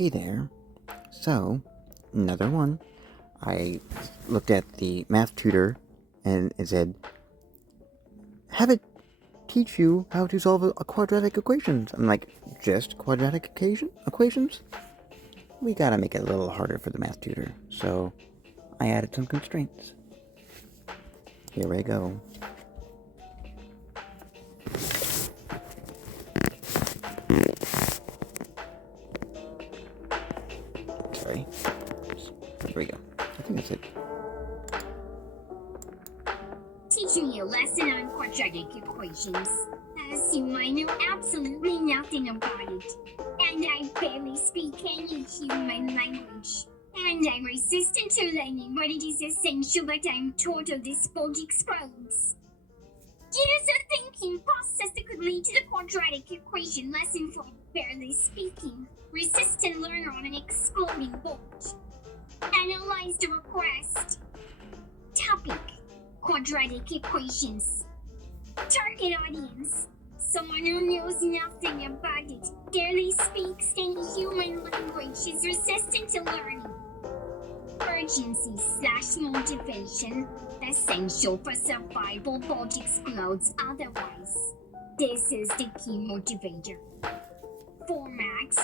Hey there. So, another one. I looked at the math tutor and it said, have it teach you how to solve a quadratic equations. I'm like, just quadratic equations? We gotta make it a little harder for the math tutor. So, I added some constraints. Here we go. Sorry. Here we go. I think that's it. Teaching you a lesson on quadratic equations. As you might know absolutely nothing about it, and I barely speak any human language. And I'm resistant to learning, but it is essential that I'm taught of this board explodes. Here's a thinking process that could lead to the quadratic equation lesson for barely speaking, resistant learner on an exploding board. Analyze the request. Topic: quadratic equations. Target audience: someone who knows nothing about it, barely speaks any human language, is resistant to learning. Urgency/motivation: essential for survival, board explodes otherwise. This is the key motivator. Format: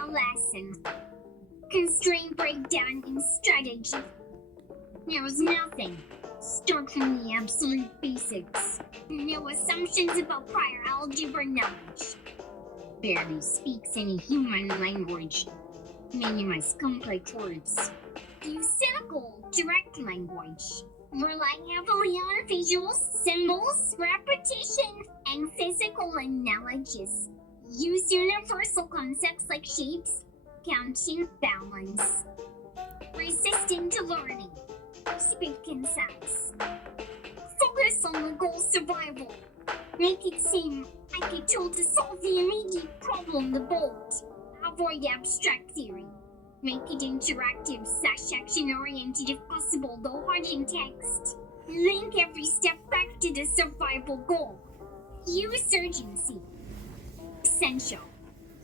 a lesson. Constraint breakdown in strategy. Knows nothing. Start from the absolute basics. No assumptions about prior algebra knowledge. Barely speaks any human language. Minimize complex words. Use simple, direct language. Rely heavily on visuals, symbols, repetition, and physical analogies. Use universal concepts like shapes, counting, balance. Resisting to learning. Speak concise. Focus on the goal: survival. Make it seem like a tool to solve the immediate problem the board. Avoid abstract theory. Make it interactive/action-oriented if possible, though hard in text. Link every step back to the survival goal. Use urgency. Essential.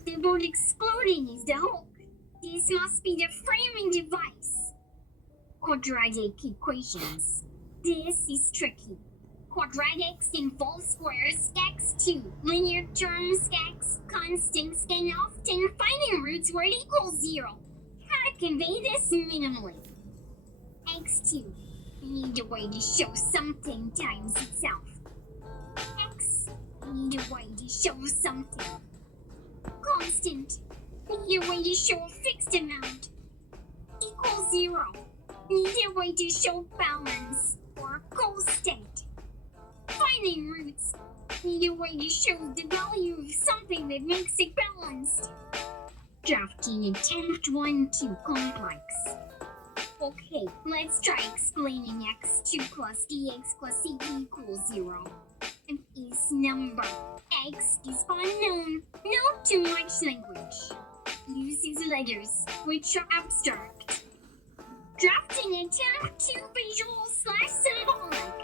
The board exploding is the hook. This must be the framing device. Quadratic equations. This is tricky. Quadratics involve squares, x2, linear terms, x, constants, and often finding roots where it equals 0. How to convey this minimally? x2. We need a way to show something times itself. X. We need a way to show something. Constant. We need a way to show a fixed amount. Equals 0. Need a way to show balance or goal state. Finding roots. Need a way to show the value of something that makes it balanced. Drafting attempt 1 too complex. Okay, let's try explaining x2 plus dx plus c equals 0. F is number. X is unknown. Not too much language. Uses letters, which are abstract. Drafting attempt 2 visual/symbolic.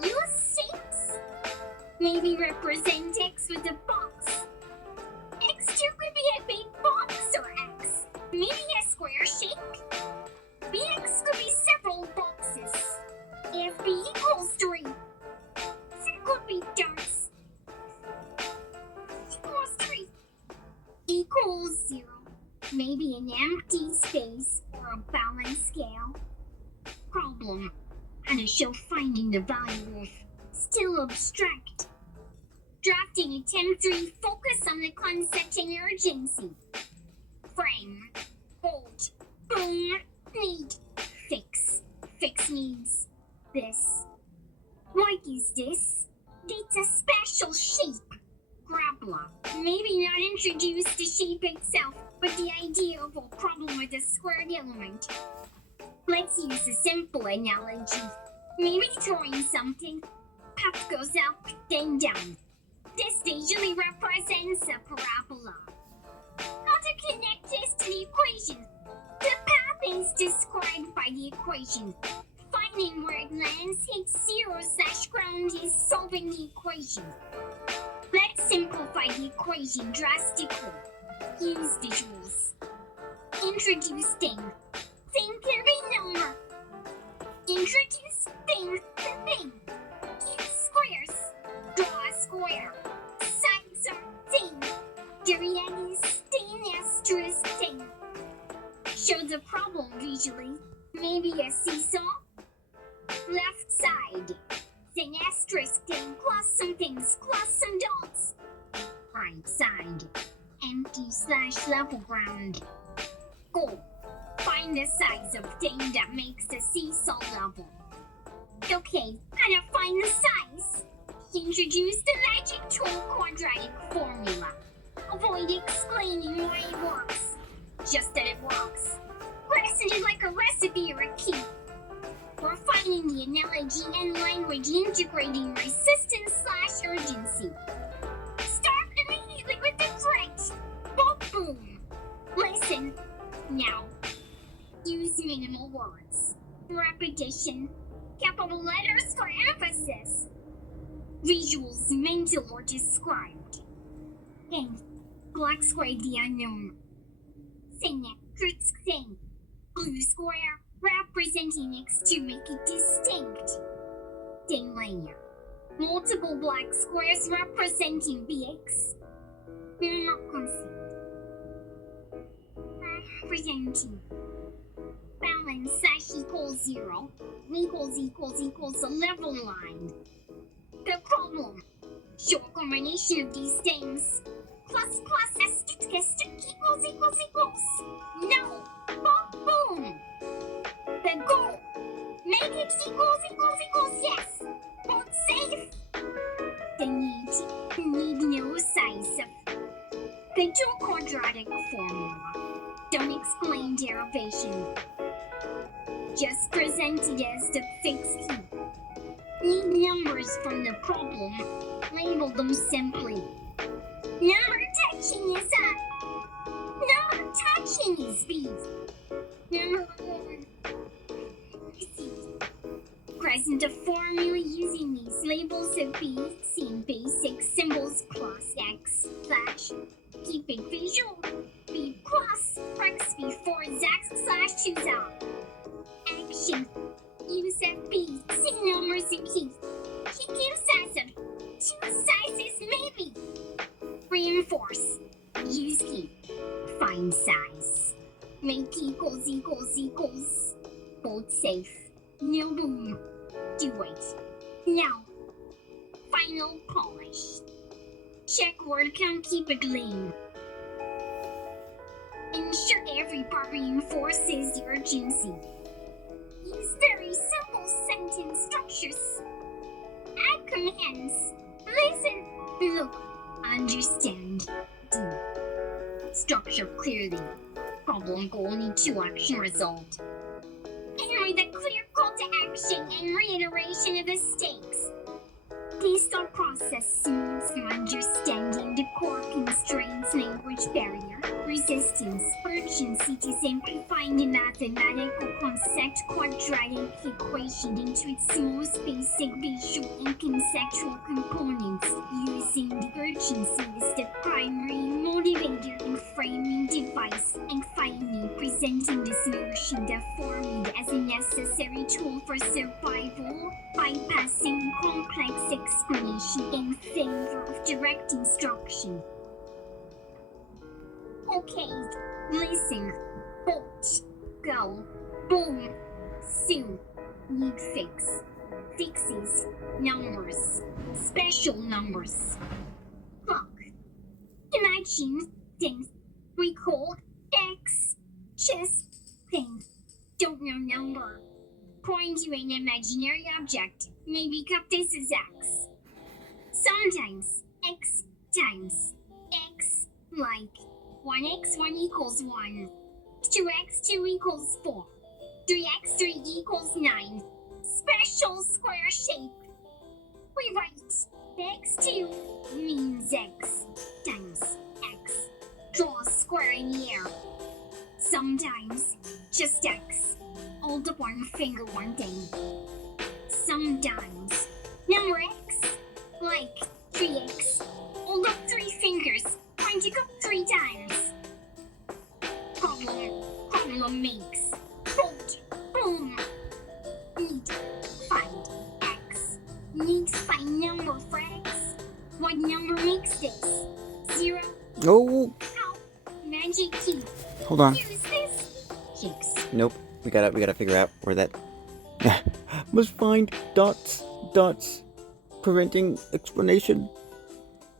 Use shapes. Maybe represent x with a box. x2 could be a big box or x. Maybe a square shape. bx could be several boxes. If b equals 3, c could be darts. Equals 3. Equals 0. Maybe an empty space or a balance scale. Problem: how to show finding the value of still abstract. Drafting attempt 3, focus on the concept and urgency. Frame, bold, boom, need, fix. Fix needs this. What is this? It's a special shape. Grappler. Maybe not introduce the shape itself, but the idea of a problem with a squared element. Let's use a simple analogy. Maybe throwing something. Path goes up, then down. This visually represents a parabola. How to connect this to the equation? The path is described by the equation. Finding where it lands hits 0/ground is solving the equation. Let's simplify the equation drastically. Use visuals. Introduce thing. Think every number. Introduce thing to thing. Use squares. Draw a square. Sides are thing. There is thing asterisk thing. Show the problem visually. Maybe a seesaw. Left side. Thing asterisk thing plus some things plus some dots. Right side. Empty/level ground. Goal. Find the size of thing that makes the seesaw level. Okay, gotta find the size. Introduce the magic tool quadratic formula. Avoid explaining why it works. Just that it works. Present it like a recipe or a key. We're finding the analogy and language integrating resistance/urgency. Start immediately with the threat. Boom. Listen. Now. Use minimal words. Repetition. Capital letters for emphasis. Visuals mental or described. And black square the unknown. Thing asterisk thing. Blue square representing X to make it distinct. Thing layer. Multiple black squares representing BX. Concept. Representing balance /equals 0 equals a level line. The problem. Show a combination of these things. Plus asterisk equals. No. Boom. The goal. Make it equals. Yes. Both safe. The need no size of the dual quadratic formula. Don't explain derivation. Just present it as the fixed key. Need numbers from the problem. Label them simply. Number touching is up. Number touching is B. Number one. Present a formula using these labels of B, seen basic symbols plus X slash. Keep it visual. B plus X before X /choose out. Action. Use of B. See numbers and keys. He gives us a two sizes maybe. Reinforce. Use key. Find size. Make equals. Both safe. No boom. Do it. Now. Final polish. Check word count, keep it lean. Ensure every part reinforces the urgency. Use very simple sentence structures. Add commands. Listen, look, understand, do. Structure clearly. Problem goal need to action result. And with a clear call to action and reiteration of the stakes. This thought process smooths through understanding the core constraints, language barrier, resistance, urgency to simplifying the mathematical concept quadratic equation into its most basic visual and conceptual components, using the urgency as the primary motivator and framing device, and finally presenting this notion that forming as a necessary tool for survival, bypassing complex explanation in favor of direct instruction. Okay, listen, bolt, go, boom, sue, need fix, fixes, numbers, special numbers, clock, imagine, things, recall, X, just, thing, don't know number, point to an imaginary object, maybe cup this as X. Sometimes X times X like 1x 1 equals 1, 2x 2 equals 4, 3x 3 equals 9. Special square shape. We write x2 means x times x. Draw a square in the air. Sometimes just x. Hold up one finger one thing. Sometimes number x like 3x. Hold up 3 fingers. Point it up 3 times. Problem makes. Bolt. Boom. Need. Find x. Need to find number for x. What number makes this? 0. Oh, How? Magic key. hold on. Use this. Jinx. Nope. We gotta figure out where that. Must find dots. Preventing explanation.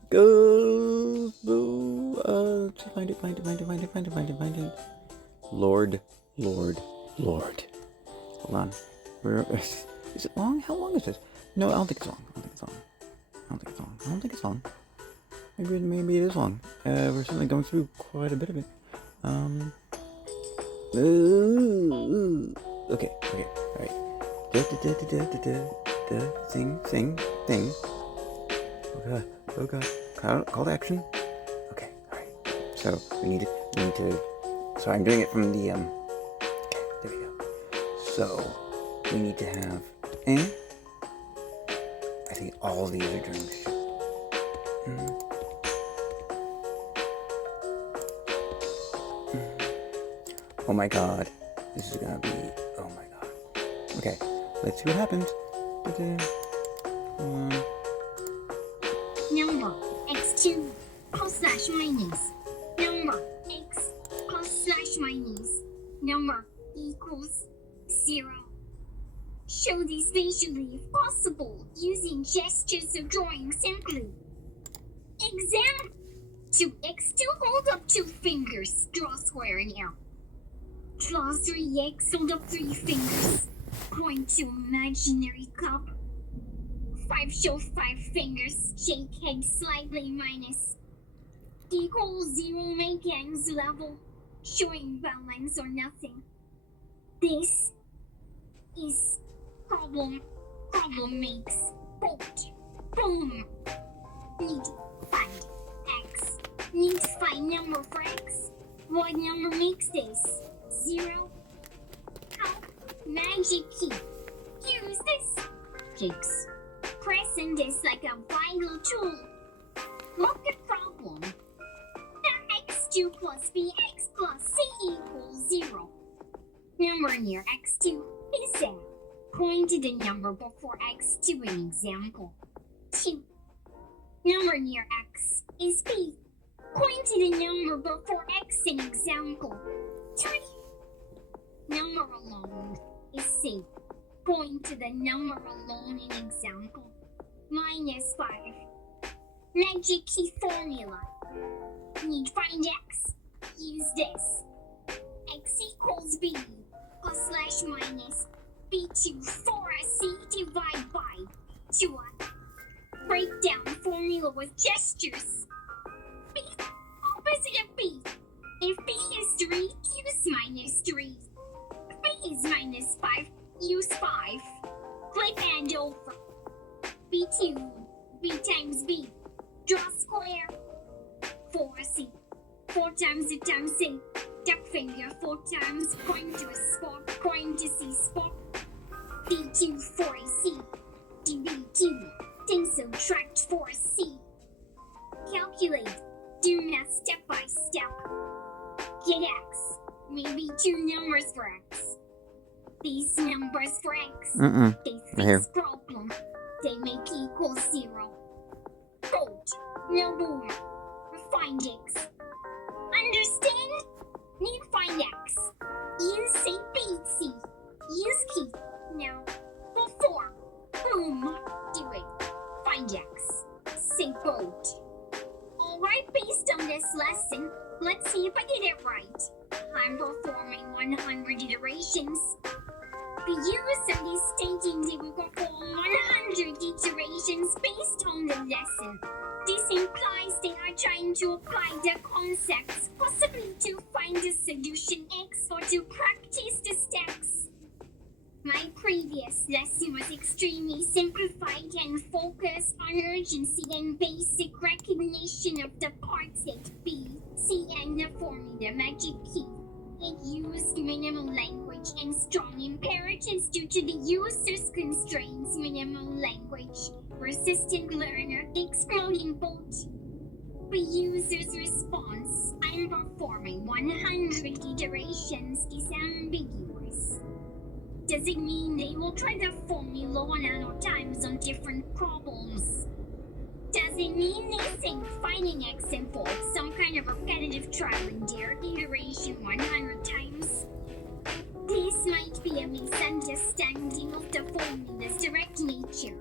Go. Boo. Find it. Lord. Hold on. Where is it long? How long is this? No, I don't think it's long. I don't think it's long. Maybe it is long. We're certainly going through quite a bit of it. Okay, alright. Thing. Oh god. Call to action. Okay, alright. So, we need to... So, I'm doing it from the, Okay, there we go. So, we need to have... I think all these are doing shit. Oh my god. This is gonna be... Oh my god. Okay, let's see what happens. Number x2 plus / minus. Number x plus / minus. Number equals 0. Show this visually if possible using gestures or drawing simply. Example. To x2 hold up 2 fingers. Draw square now. Draw 3x, hold up 3 fingers. Point to imaginary cup. 5 show 5 fingers. Shake head slightly minus. Equals 0 make ends level. Showing balance or nothing. This is problem. Problem makes. Bolt. Boom. Need find x. Need to find number for x. What number makes this? 0. How? Magic key. Use this. Jinx. Pressing this like a vital tool. Look at problem. Now x2 plus bx plus c equals 0. Number near x2 is there. Point to the number before x2 in example. 2. Number near x is b. Point to the number before x in example. 3. Number alone is c. Point to the number alone in example. Minus 5. Magic key formula. Need find x. Use this. X equals b plus / minus b2 for a c divide by 2. Break down formula with gestures. B opposite of b. If b is 3, use minus 3. If b is minus 5, use 5. Flip and over. B2, b times b. Draw square. 4c. 4 times it times c. Duck finger 4 times. Point to a spot. Point to c spot. B2 for a c. db2. Then subtract 4c. Calculate. Do math step by step. Get x. Maybe 2 numbers for x. These numbers for x. They fix problem. They make equals 0. Bolt. No boom. Find x. Understand? Need find x. Use say beat c. Use key. Now. Before. Boom. Do it. Find x. Say bolt. Alright, based on this lesson, let's see if I did it right. I'm performing 100 iterations. The use of these stating they will perform 100 iterations based on the lesson. This implies they are trying to apply the concepts, possibly to find the solution X or to practice the steps. My previous lesson was extremely simplified and focused on urgency and basic recognition of the parts at B, C, and the formula magic key. It used minimal language and strong imperatives due to the user's constraints. Minimal language, persistent learner, exploding bolt. The user's response, "I'm performing 100 iterations," is ambiguous. Does it mean they will try the formula 100 times on different problems? Does it mean they think finding x involves some kind of repetitive trial and error iteration 100 times? This might be a misunderstanding of the formula's direct nature.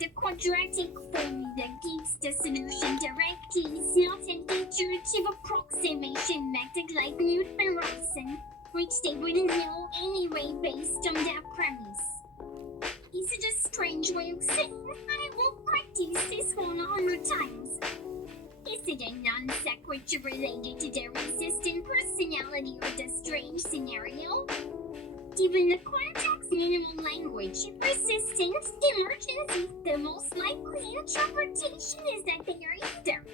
The quadratic formula gives the solution directly, is not an iterative approximation method like Newton-Raphson, which they wouldn't know anyway based on that premise. Is it a strange way of saying, "I will practice this 100 times"? Is it a non sequitur related to the resistant personality or the strange scenario? Given the context minimal language, persistent emergency, the most likely interpretation is that they are either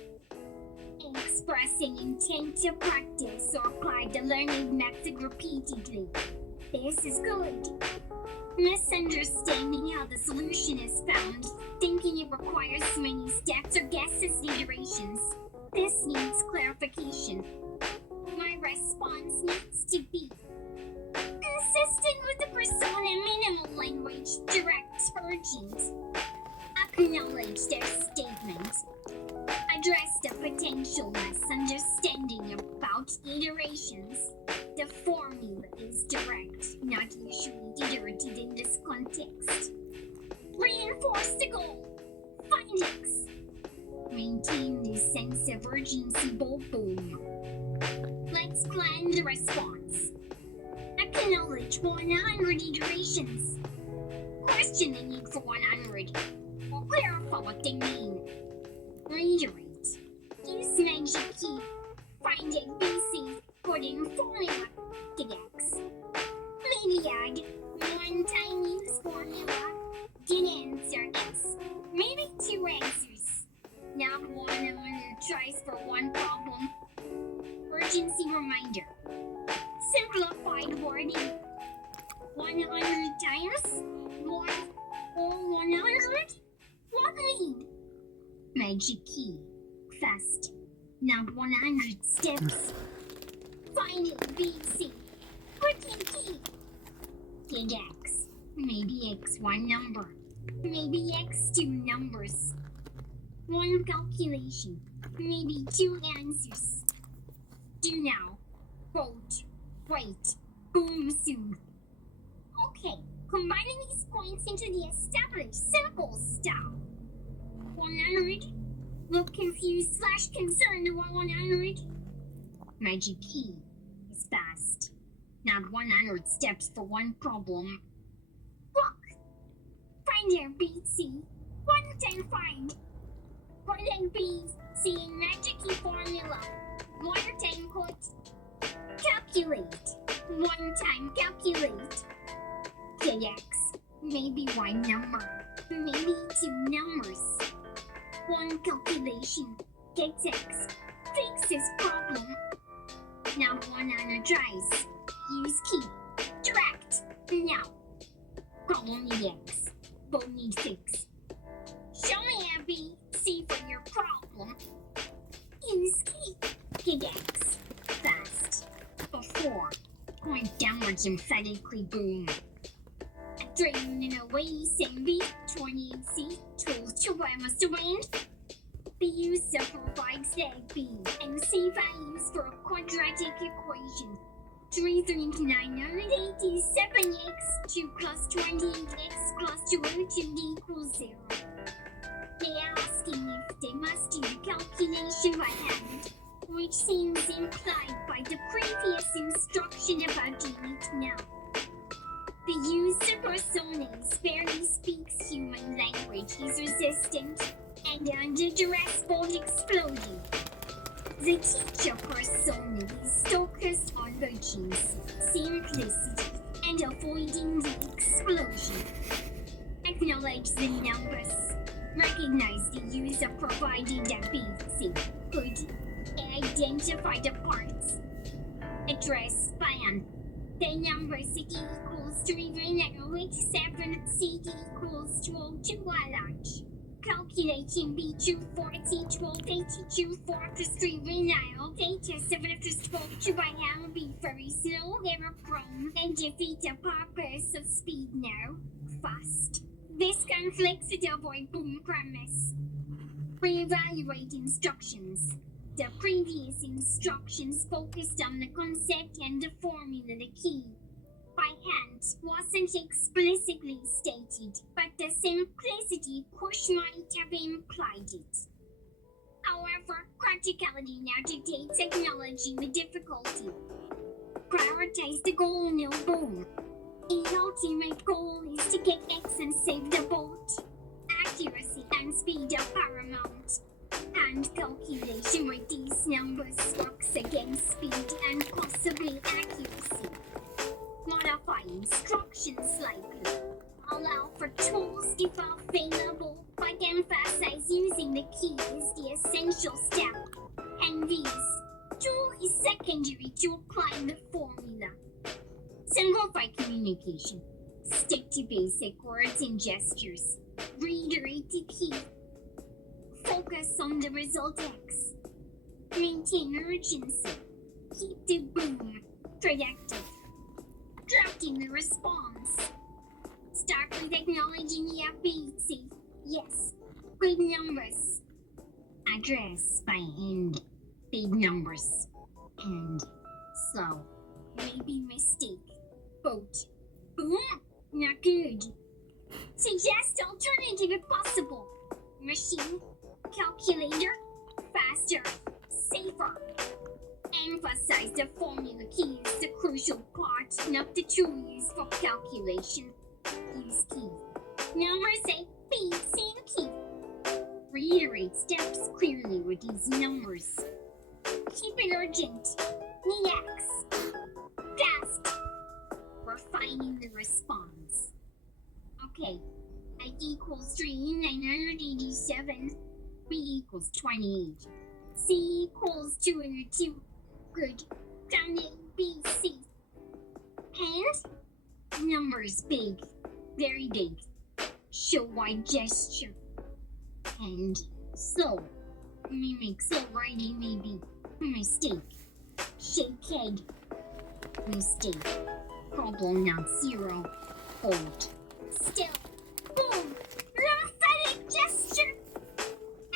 expressing intent to practice or apply the learning method repeatedly. This is good. Misunderstanding how the solution is found, thinking it requires many steps or guesses iterations. This needs clarification. My response needs to be consistent with the persona minimal language, direct, urgent. Acknowledge their statement. Address the potential misunderstanding about iterations. The formula is direct, not usually iterated in this context. Reinforce the goal. Find x. Maintain this sense of urgency, boom. Let's plan the response. Acknowledge 100 iterations. Question the need for 100. Or clarify what they mean. Reiterate. Use magic key. Find ABC. Put in formula. Get x. Maybe add one-time use formula. Get answer x. Maybe 2 answers. Not 100 tries for one problem. Urgency reminder. Simplified wording. 100 times? 1 or 100? What need? Magic key. Fast. Not 100 steps. Find it, BC. Put in key. Get x. Maybe x one number. Maybe x two numbers. One calculation. Maybe 2 answers. Do now. Quote. Wait. Boom soon. Okay, combining these points into the established simple style. 100. Look confused / concerned about 100. Magic key is fast. Not 100 steps for one problem. Look. Find your BC. One time find. Put in BC in magic key formula. One time put. Calculate. One time calculate. Get x. Maybe one number. Maybe 2 numbers. One calculation. Gets x. Fixes problem. Now 100 tries. Use key. Direct. Now. Problem need x. Both need 6. Show me a B, C for your problem. Use key. Get x. Fast. Before. Point downwards emphatically, boom. A drain in a way, same B, 28C, tools to must win. The user provides the B and C values for a quadratic equation. 3,987x, 2 plus 28x plus 202 equals 0. They're asking if they must do the calculation by hand, which seems implied by the previous instruction about doing it now. The user persona barely speaks human language, is resistant, and under duress won't exploding. The teacher persona is focused on urgency, simplicity, and avoiding the explosion. Acknowledge the numbers. Recognize the user provided the BC. Good. Identify the parts. Address span. The number CD equals 3,987, CD equals 202 large. Calculating B true 4 C 12 A T true 4 plus 3 vinyl data 7 plus 12 to by now be very slow, error prone, and defeat the purpose of speed now. Fast. This conflicts with the avoid boom premise. Reevaluate instructions. The previous instructions focused on the concept and the formula, the key. By hand wasn't explicitly stated, but the simplicity push might have implied it. However, practicality now dictates acknowledging the difficulty. Prioritize the goal, no boom. The ultimate goal is to get X and save the boat. Accuracy and speed are paramount. And calculation with these numbers works against speed and possibly accuracy. Modify instructions slightly. Allow for tools if available, but emphasize using the key as the essential step. And these tool is secondary to applying the formula. Simplify communication. Stick to basic words and gestures. Reiterate the key. Focus on the result X. Maintain urgency. Keep the boom productive. Drafting the response. Start with acknowledging the ability. Yes, big numbers. Address by end. Big numbers. And so, maybe mistake. Boat. Boom. Not good. Suggest alternative if possible. Machine. Calculator. Faster. Safer. Emphasize the formula key is the crucial part, not the tool used for calculation. Use key. Numbers A, B, C, and key. Reiterate steps clearly with these numbers. Keep it urgent. Need X. Fast. Refining the response. Okay. I equals 3, 987. B equals 28. C equals 202. Good. Found A, B, C. And numbers big. Very big. Show wide gesture. And slow. Mimic slow writing maybe. Mistake. Shake head. Mistake. Problem not zero. Hold. Still. Boom. Lymphatic gesture.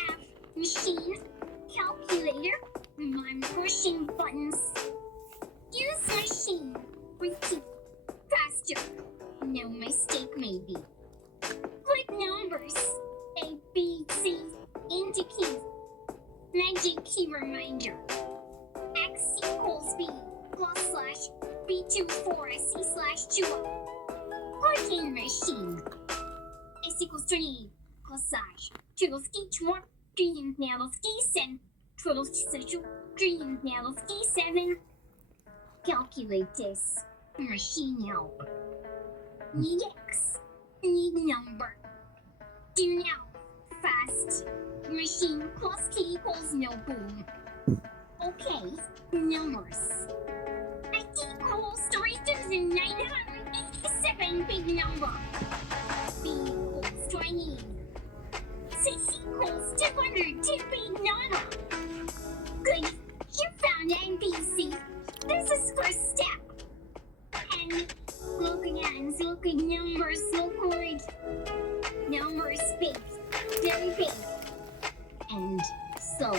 F. Machine. Calculator. I'm pushing buttons. Use machine. Repeat. Faster. No mistake maybe. Put numbers. A, B, C. Into key. Magic key reminder. X equals B. Plus slash B24 C slash 2. Put in machine. X equals 3. Plus slash. 24. 3 nanoski sen. 3 nanoski 7. Calculate this. Machine help. Need X. Need number. Do now. Fast. Machine plus key equals no boom. Okay. Numbers. X equals 3,987. Big number. B equals 20. C equals 202. Big number. Good. You found NBC. This is first step. And look at hands, look at numbers, look word. Numbers big, very big. And so,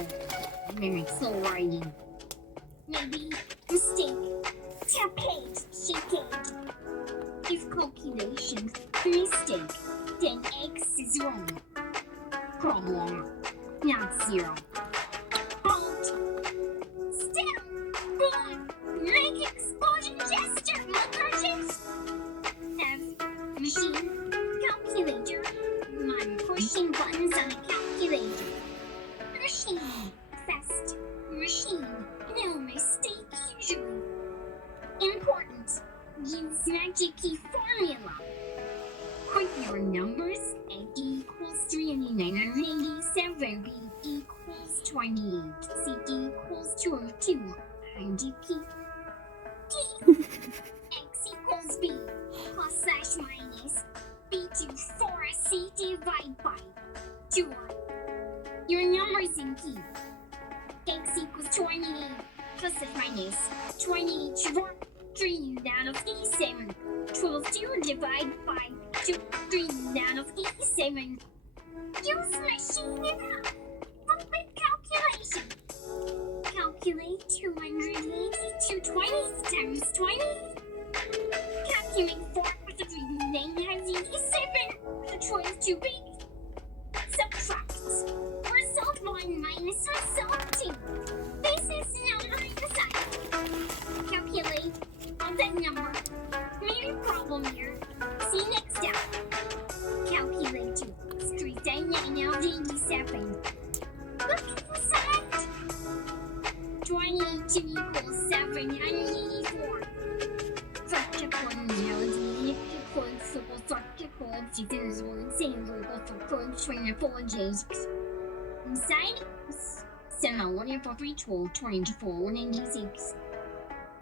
mimic slow writing. Maybe mistake. Tap page, shake it. If calculation, mistake, then X is wrong. Problem, not zero. Halt. Still. Boom. Make explosion gesture. Look urgent. F. Machine. Calculator. I'm pushing buttons on a calculator. Machine. Fast. Machine. No mistake usually. Important. Use magic key formula. Put your numbers. A equals 3,987. B equals 28. C equals 202. Find a key. X equals B. Plus slash minus. B to 4C divide by Tutor. Your numbers in key. X equals 28 plus or minus 28 to 3 out of 87. 12 to divide by 2, 3 out of 87. Use machine and complete calculation. Calculate 282 20 times 20. Calculate 4 with the remaining has 87. The choice too big. Subtract. Result 1 minus result 2. This is number inside. Calculate on that number. Maybe problem here. See next step. Calculate 2. 3 out of 87. Look inside. 22 equals 784. Subtract 1 out Inside, 7 1 4 3 12 24 196.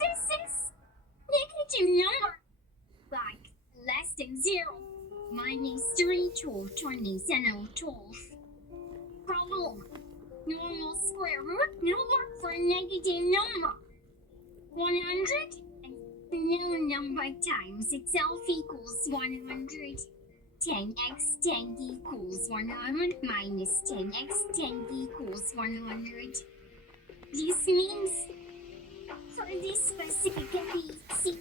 This is negative number, like less than 0. Minus 3 12 27 12. Problem. Normal square root no work for a negative number. 100 and no number times itself equals 100. 10x 10 equals 100 minus 10x 10 equals 100. This means for this specific case,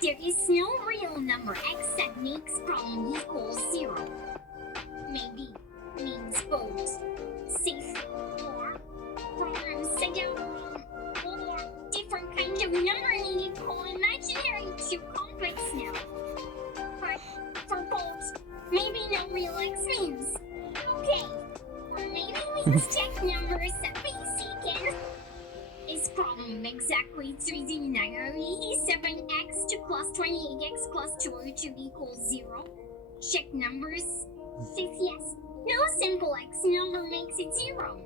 there is no real number x that makes problem equals 0. Maybe means both safe or problem second or different kind of number needed called imaginary to complex now. But for both, maybe no real x means okay. Or maybe means check numbers that basic and is problem exactly 309 or 87x to plus 28x plus 202 equals 0. Check numbers. Says yes. No simple x number makes it 0.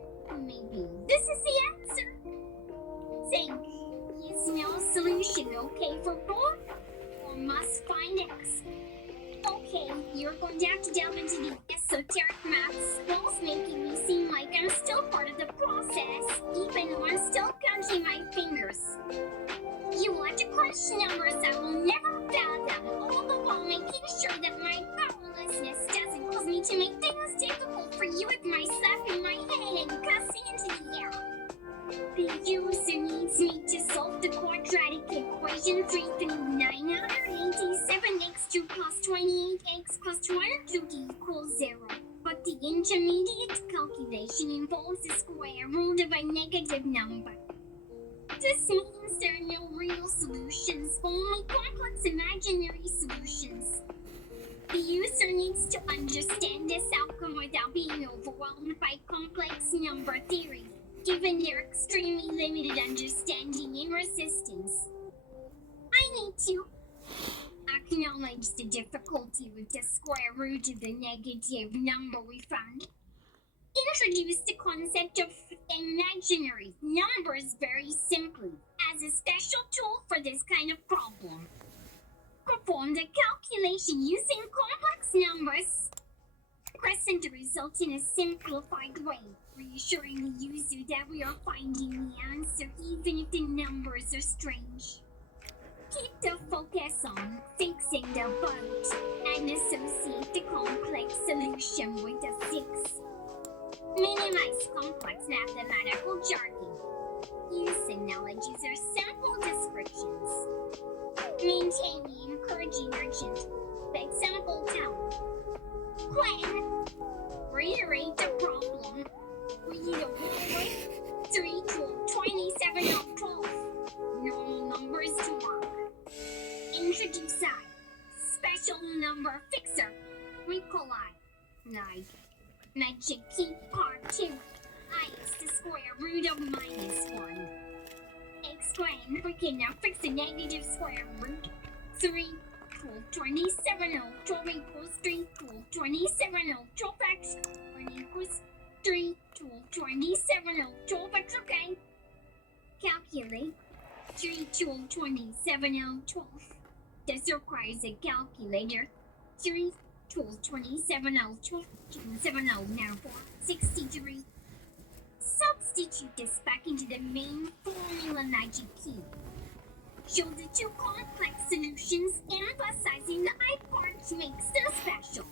Maybe this is the answer. Think. Is no solution okay for both? Or must find x? Okay, you're going to have to delve into the esoteric maths, whilst making me seem like I'm still part of the process, even though I'm still counting my fingers. You will have to crunch numbers I will never fathom, all the while making sure that my powerlessness doesn't cause me to make things difficult for you with my slapping my head and cussing into the air. The user needs me to solve the quadratic equation 3 through 987x2 plus 28x plus 202 equals 0. But the intermediate calculation involves the square root of a negative number. This means there are no real solutions, only complex imaginary solutions. The user needs to understand this outcome without being overwhelmed by complex number theory, given their extremely limited understanding and resistance. I need to acknowledge the difficulty with the square root of the negative number we found. Introduce the concept of imaginary numbers very simply as a special tool for this kind of problem. Perform the calculation using complex numbers. Present the result in a simplified way, reassuring the user that we are finding the answer even if the numbers are strange. Keep the focus on fixing the bug and associate the complex solution with a 6. Minimize complex mathematical jargon. Use analogies or simple descriptions. Maintain the encouraging urgent, but simple tone. Plan. Reiterate the problem. Read over 3 to 27 of 12. Normal numbers to work. Introduce I. Special number fixer. Recall I. Like magic key part 2. I is the square root of minus 1. Explain. We can now fix the negative square root. 3. 27 of 12 equals 3. 27 of 12x. 1 equals 3. 27 of 12x. Okay. Calculate. 3 27 of 12. This requires a calculator. 3 12, 27, 12, 7, 4, 63. Substitute this back into the main formula magic key. Show the two complex solutions, emphasizing the I part makes them special.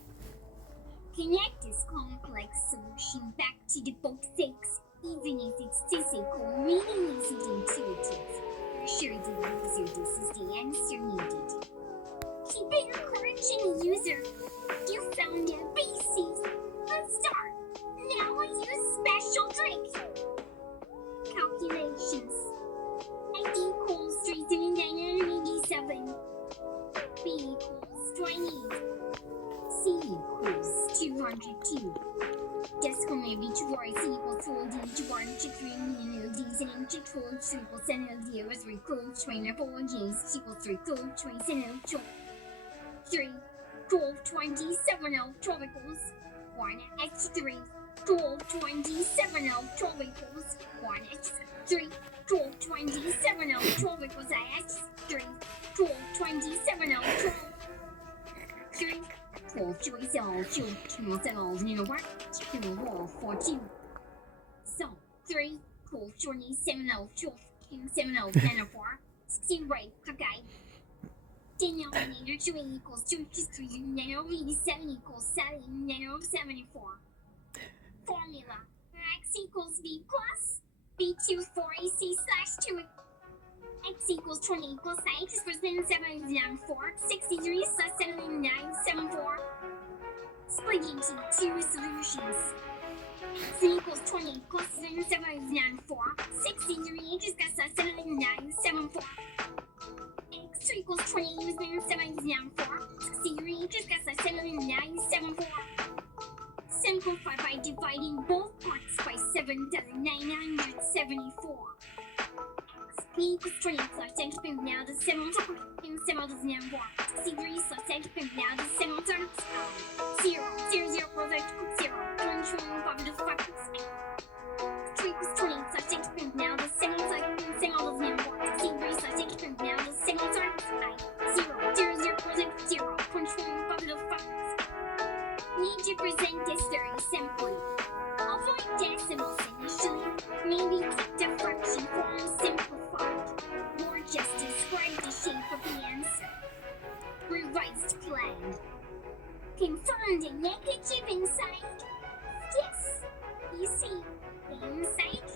Connect this complex solution back to the book 6, even if it's physical, meaning isn't intuitive. Assure the user this is the answer needed. Keep encouraging the user. You found a basis. Let's start. Now I use special trick. Calculations. A equals 3,987. B equals 20. C equals 202. Describir twice equals 4D, 1 to 3 Ds, and to 12 triple cent of 0, 3 close, 24 Gs, equals 3 close, 20 cent 3, 12, 27 of 12 equals 1 x 3, 12, 27 of 12 equals 1 x 3, 12, 27 of 12 equals x 3, 12, 27 of 12, 3, 12 choice of 2, 2 cells, you know what? 2 wall 14. So 3, 12, 27 of 12, 7 of 10 of 4, 16 right, okay. Denominator 2 equals 2 plus 3, denominator 7 equals 7, denominator 74. Formula, x equals b plus b2 for ac slash 2. X equals 20 plus x percent 7 down 4, 63 slash 7 9, 7 4. Split into two solutions. X equals 20 plus 7 down 4, 63 x slash 7 9, 7 4. X equals 20 using 7 down 4, 63 x slash 7 9, 7 4. Simplify by dividing both parts by 7,974. X equals 20 plus x cubed now the 7 times 7 does now 4. 63 plus x cubed now the 7 times 0. 0, 0 plus x equals 0. 1, 2, 5 to 5 plus 3 equals 20 plus x cubed now the 7 times 7 does now 4. 63 plus x cubed now the 7 times 0. 0, 0 plus x 0. 1, 2, 5 to 5 need to present this very simply. Avoid decimals initially, maybe keep the fraction form simplified, or just describe the shape of the answer. Revised plan. Confirm the negative inside. Yes, you see, the inside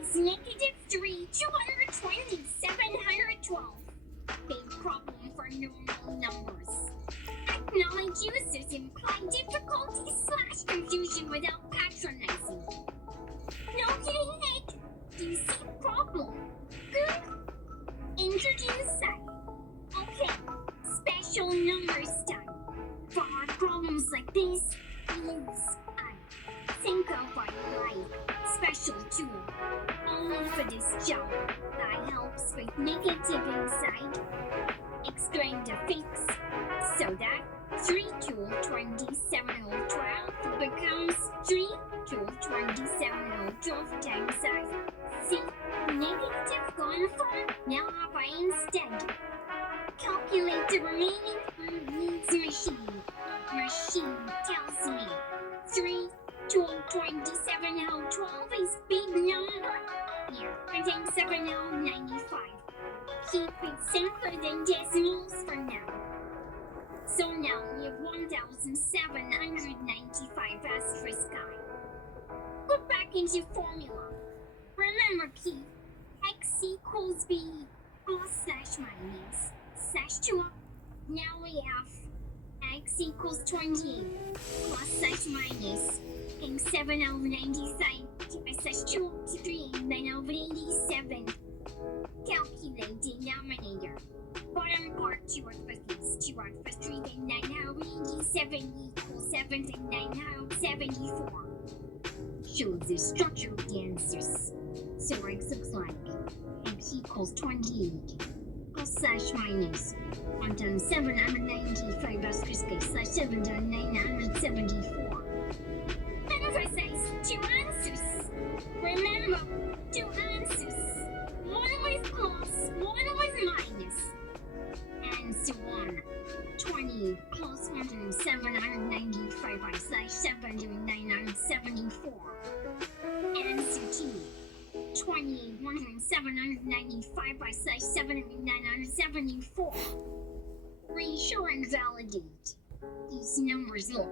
is negative 3, 220, 712. Big problem for normal numbers. Acknowledge users imply difficulty / confusion without patronizing. No getting it. Do you see problem? Good. Introduce site. Okay. Special numbers time. For problems like this, use I. Think of what you like. Special tool. Only for this job. That helps with negative inside. Explain the fix. So that 3 to 27 or 12 becomes 3 to 27 or 12 times size. See, negative gone from now by instead. Calculate the remaining needs machine. Machine tells me 3 to 27 or 12 is big number. Here, 27 or 95. Keep it simpler than decimals for now. So now we have 1,795 asterisk I. Put back into formula. Remember key, x equals b plus slash minus slash 2. Now we have x equals 28 plus slash minus and 7 over 95 slash 2 to 3 9 over 87. Calculate denominator. Bottom part 2 out plus 2 out plus 3 then 9 over 87 equals 7 then 9 over 74. Show the structure of the answers. So x looks like x equals 28 plus slash minus 1 times 795 asterisk slash 7 times 974. Emphasize 2 answers. Remember, 2 answers. One with plus, one with minus. And so on. 20 plus 1 times 795 5/7/974. Reassure and validate. These numbers look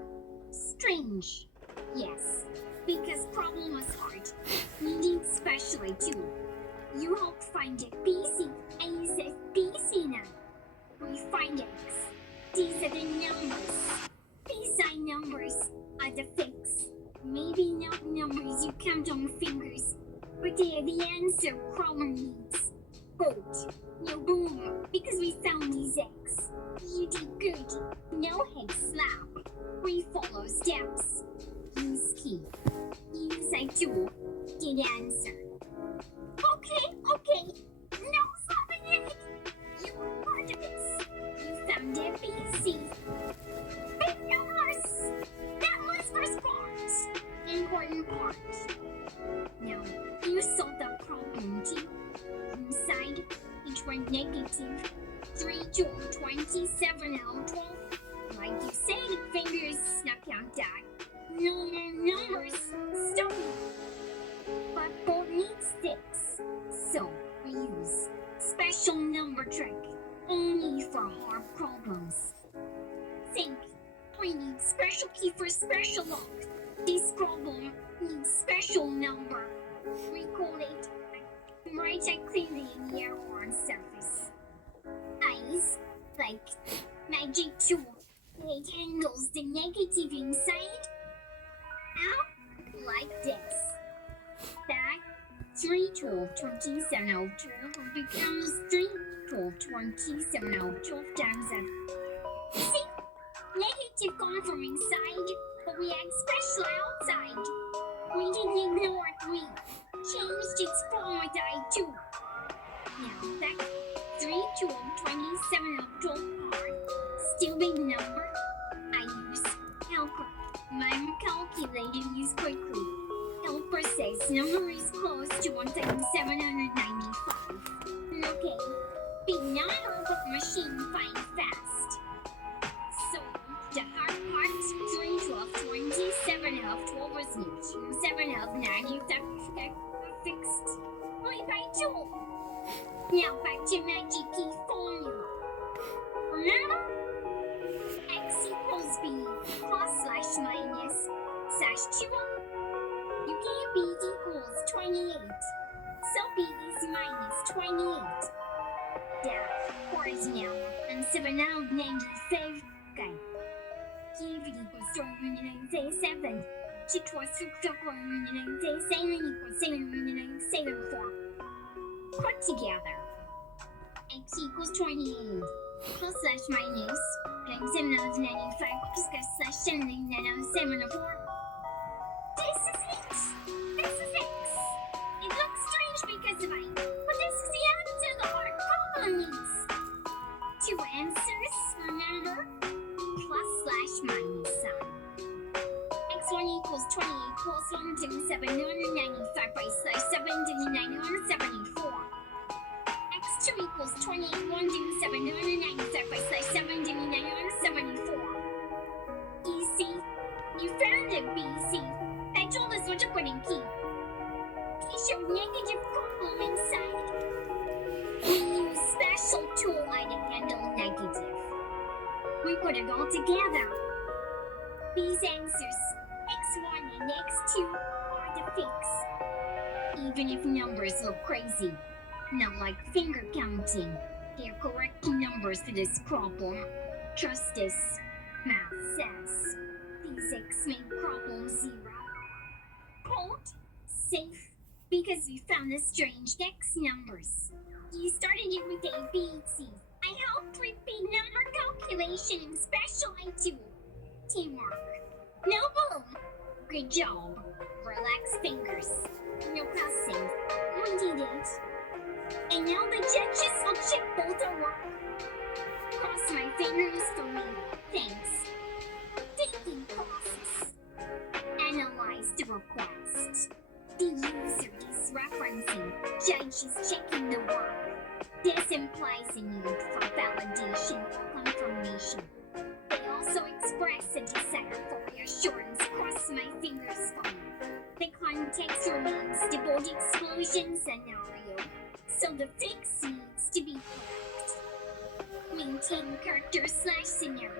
strange. Yes, because problem is hard. We need specially too. You help find it BC, and you said BC now. We find X. These are the numbers. BC numbers are the fix. Maybe not numbers you count on fingers, but they are the answer problem needs. Boat, no boom, because we found these X. You did good. No head slap. We follow steps. Use key. Use I tool. Get answer. Okay. No slapping it. You were part of this. You found it BC. Big numbers. That was first part. Important part. Now, you solved the problem too. Inside, each one negative. 3 to 27 out 12. Like you said, fingers snap out that. No more numbers. Stop. But both need sticks. So, we use special number trick. Only for hard problems. Think. We need special key for special lock. This problem needs special number. We call it right clearly in the arrow on surface. Eyes, like magic tool. It handles the negative inside. Out like this. That 3 12 27 out 12 becomes 3 12 27 out 12 times that. See? Negative gone from inside, but we add special outside. We didn't ignore it, we changed its form with I2. Now that 3 12 27 out 12 are still big number. I use helper. My calculator use quickly. Helper says number is close to 1795. Okay, big number but machine find fast. So the hard part 3 12 27 of 12 was new. 7 of 9 fixed. Only by 2. Now back to magic key formula. Remember? X equals B plus slash minus slash 2. You get B equals 28. So B is minus 28. That course now. And 7 out 95. Okay. Here it equals 7. It was 7 equals 7 put together. X equals 28 plus slash minus times 7 out of 95 plus slash 7 out of 7 of 4. This is it! This is X! It looks strange because of I, but this is the answer the hard problem needs. 2 answers, remember? Plus slash minus sign. X1 equals 28 plus 1 to 7 95 by slash 7 to the 974. X2 equals 28 1 to 7 95 by slash 7 to the 974. Easy. You found it, BC. I told us what to put in key. Key showed negative problem inside. We use special tool to handle negative. We put it all together. These answers, X1 and X2, are the fix. Even if numbers look crazy, not like finger counting, they're correct numbers for this problem. Trust us, math says. These X make problem 0. Quote, safe, because we found the strange X numbers. You started it with A, B, C. I helped repeat number calculation in special I2. Teamwork. No boom. Good job. Relax fingers. No cussing. We did it. And now the judges will check both our work. Cross my fingers for me. Thanks. Thinking process. Analyze the request. The user is referencing. Judge is checking the work. This implies a need for validation or confirmation. They also express a desire for reassurance. Cross my fingers for me. The context remains the boat explosion scenario. So the fix contain character/scenario.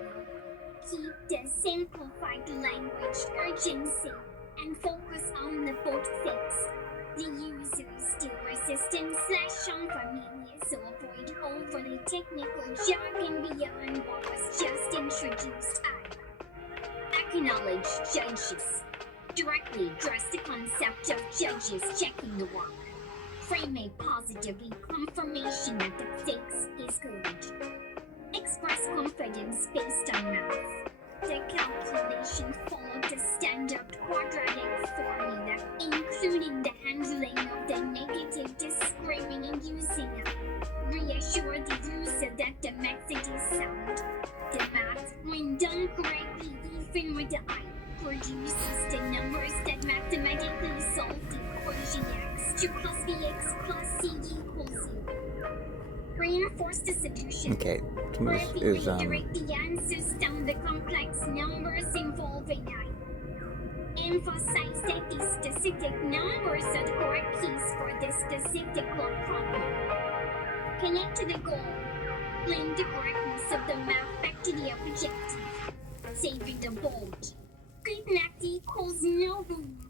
Keep the simplified language urgency and focus on the bold things. The user is still resistant/unfamiliar, so avoid overly technical jargon beyond what was just introduced. Acknowledge judges. Directly address the concept of judges checking the work. Frame it positively, confirmation that the fix is good. Express confidence based on math. The calculation followed the standard quadratic formula, including the handling of the negative, describing and using it. Reassure the user that the method is sound. The math, when done correctly, even with the eye, produces the numbers that mathematically solve the equation x2 plus bx plus c equals 0. Reinforce the solution. Okay, so this Rapidly is direct the answers down the complex numbers involving I. Emphasize that the specific numbers are the correct keys for the specific problem. Connect to the goal. Link the correctness of the math back to the objective. Saving the bold. Good math equals no boom.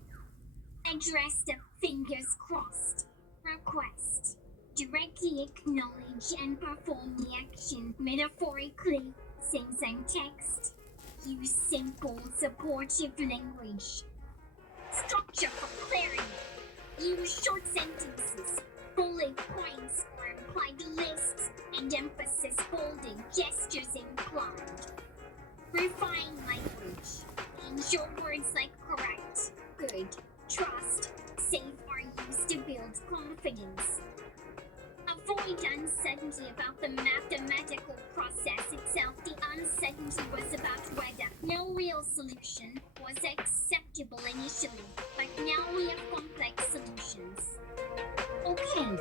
Address the fingers crossed. Request. Directly acknowledge and perform the action metaphorically. Things and text. Use simple, supportive language. Structure for clarity. Use short sentences, bullet points, or implied lists, and emphasis bolding gestures implied. Refine language. Ensure words like correct, good, trust, safe are used to build confidence. Avoid uncertainty about the mathematical process itself. The uncertainty was about whether no real solution was acceptable initially, but now we have complex solutions. Okay,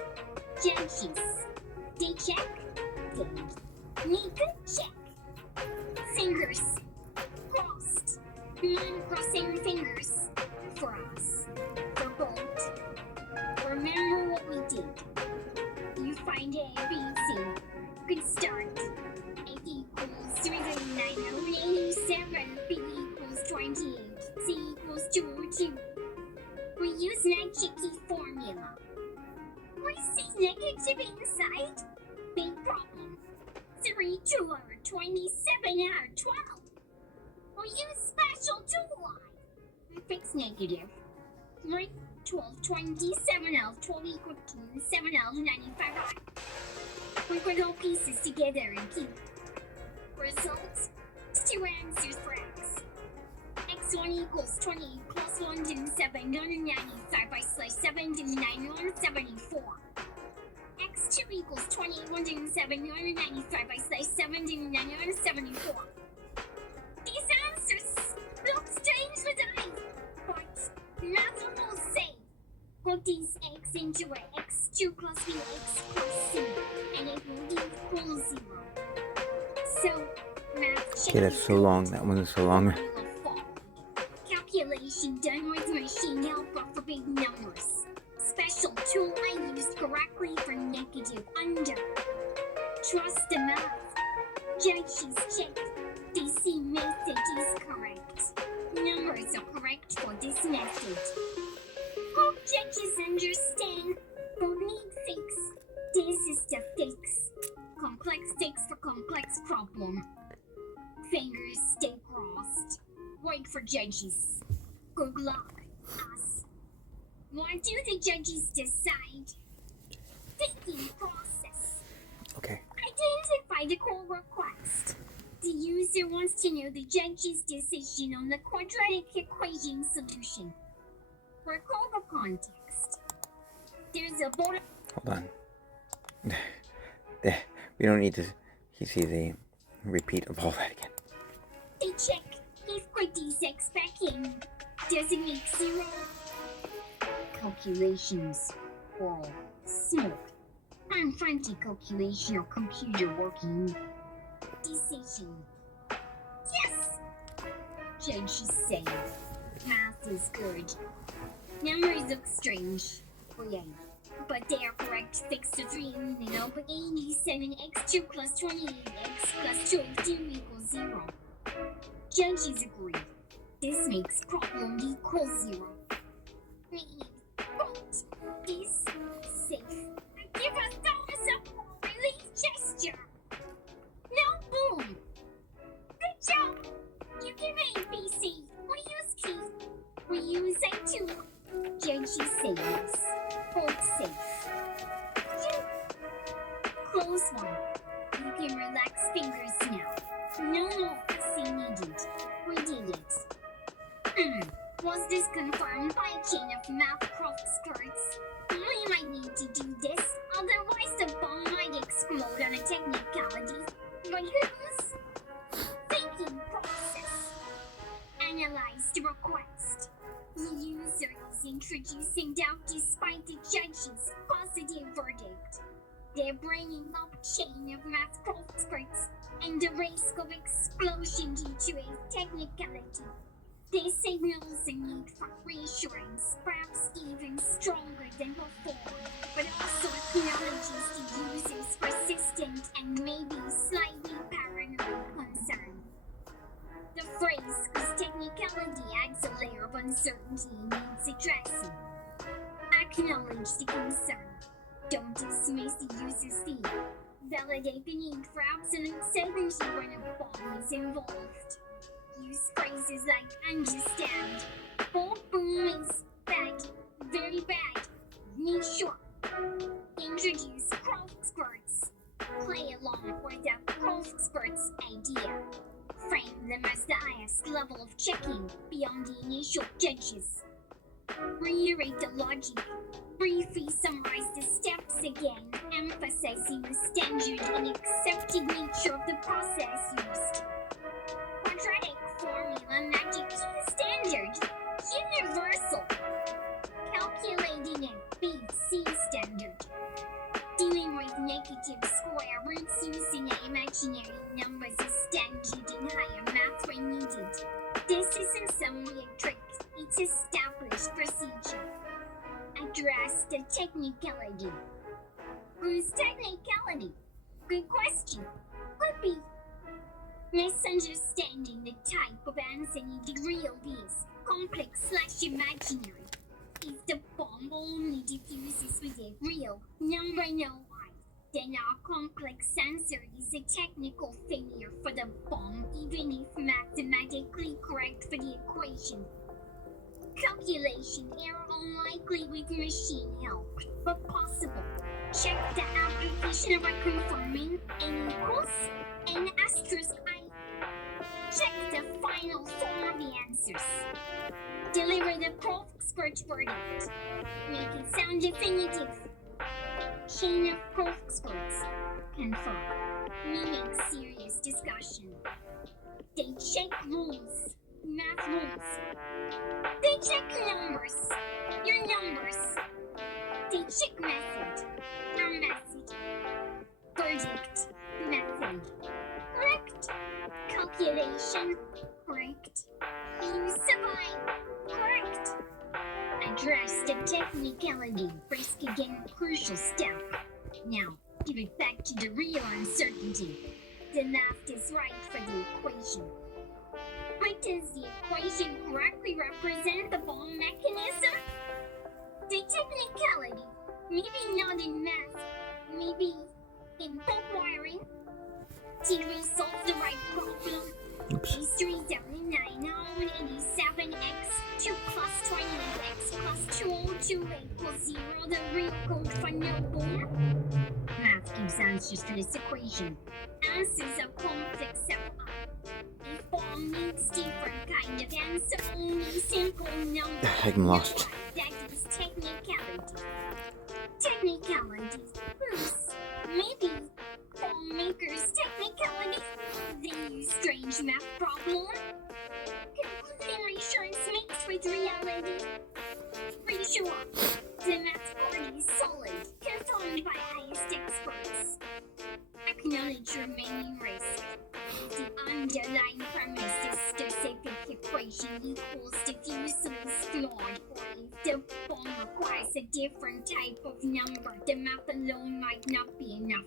judges. They check? Good. Nika check. Fingers crossed. Non-crossing fingers for us. For both. Remember what we did. You find A, B, C. Good start. A equals 39087. B equals 28. C equals 202. We use magic key formula. We see negative inside. Big problem. 3 2 or 27 out of 12. We use special tool line. We fix negative. 3 12, 27 out of 12 equal to 7 out of 95. We put all pieces together and keep. Results? 2 answers for x. x1 equals 28 plus 1 to 7 to 95 by slash 7 to 9 74. x2 equals 28 1 to 7 to 95 by slash 7 to 9 74. These answers look strange with eyes, but nothing will say. Put these x into a x2 plus bx plus c, and it will equal 0. So, math okay. That's so long. That one is so long. Calculation done with machine help but for big numbers. Special tool I used correctly for negative under. Trust the math. Judges check. They see message is correct. Numbers are correct for this method. Hope judges understand. But need fix. This is the fix. Complex fix for complex problem. Fingers stay crossed. Wait for judges. Good luck. Us. What do the judges decide? Thinking process. Okay. Identify the core request. The user wants to know the judge's decision on the quadratic equation solution. Recall the context. There's a border. Hold on. We don't need to see the repeat of all that again. They check if put these x back in. Does it make 0? Calculations all smooth. Unfancy calculation or computer working. Decision. Yes! Judges say math is good. Numbers look strange. Create. but they are correct. Fix the 3 union of 87x2 plus 28x plus 22 equals 0. Judges agree. This makes problem equal 0. Quote, is safe. Give a thumbs up for relief gesture. Now boom. Good job. You give A, B, C. We use key. We use A2. Judges say yes. Quote safe. Close one. You can relax fingers now. No more pressing needed. We did it. Was this confirmed by a chain of math cross skirts? We might need to do this, otherwise the bomb might explode on a technicality. But whose? Thinking process. Analyze the request. The user is introducing doubt despite the judge's positive verdict. They're bringing up chain of math cross skirts and the risk of explosion due to a technicality. This signals a need for reassurance, perhaps even stronger than before, but also acknowledges the user's persistent and maybe slightly paranoid concern. The phrase, "whose technicality adds a layer of uncertainty," needs addressing. Acknowledge the concern. Don't dismiss the user's theme. Validate the need for absolute certainty when a bomb is involved. Use phrases like understand. Boom is bad, very bad. Need sure. Introduce cross skirts. Play along with the cross skirts idea. Frame them as the highest level of checking beyond the initial judges. Reiterate the logic. Briefly summarize the steps again, emphasizing the standard and accepted nature of the process used. Quadratic formula magic key standard. Universal. Calculating at BC standard. Dealing with negative square roots using imaginary numbers is standard in higher math when needed. This isn't some weird trick, it's established procedure. Address the technicality. Whose technicality? Good question. Could be misunderstanding the type of answer needed real is complex/imaginary. If the bomb only diffuses with a real number no I, then our complex answer is a technical failure for the bomb, even if mathematically correct for the equation. Calculation error unlikely with machine help, but possible. Check the application of a confirming n equals n asterisk I. Check the final form of the answers. Deliver the cross skirt verdict. Make it sound definitive. Chain of cross skirts. Confirm. Meaning serious discussion. They check rules. Math rules. They check numbers. Your numbers. They check method. Our method. Verdict. Method. Correct. Calculation. Correct. You survive. Correct. Address the technicality. Risk again crucial step. Now, give it back to the real uncertainty. The math is right for the equation. But does the equation correctly represent the bomb mechanism? The technicality, maybe not in math, maybe in book wiring. Did we solve the right problem? Oops. Is 3,987x 2 plus 28x plus 202 equals 0 the real code for no boom? Math gives answers to this equation. Answers are complex of if bomb needs different kind of answer, only simple number. I'm lost. That is technicality. Technicality. Whose? Maybe bomb makers' technicality. They use strange math problem. Concluding reassurance mixed with reality. Reassure. The math part is solid, confirmed by highest experts. Acknowledge remaining risk. The underlying premise is specific equation equals diffusely flawed, or if the bomb requires a different type of number. The math alone might not be enough.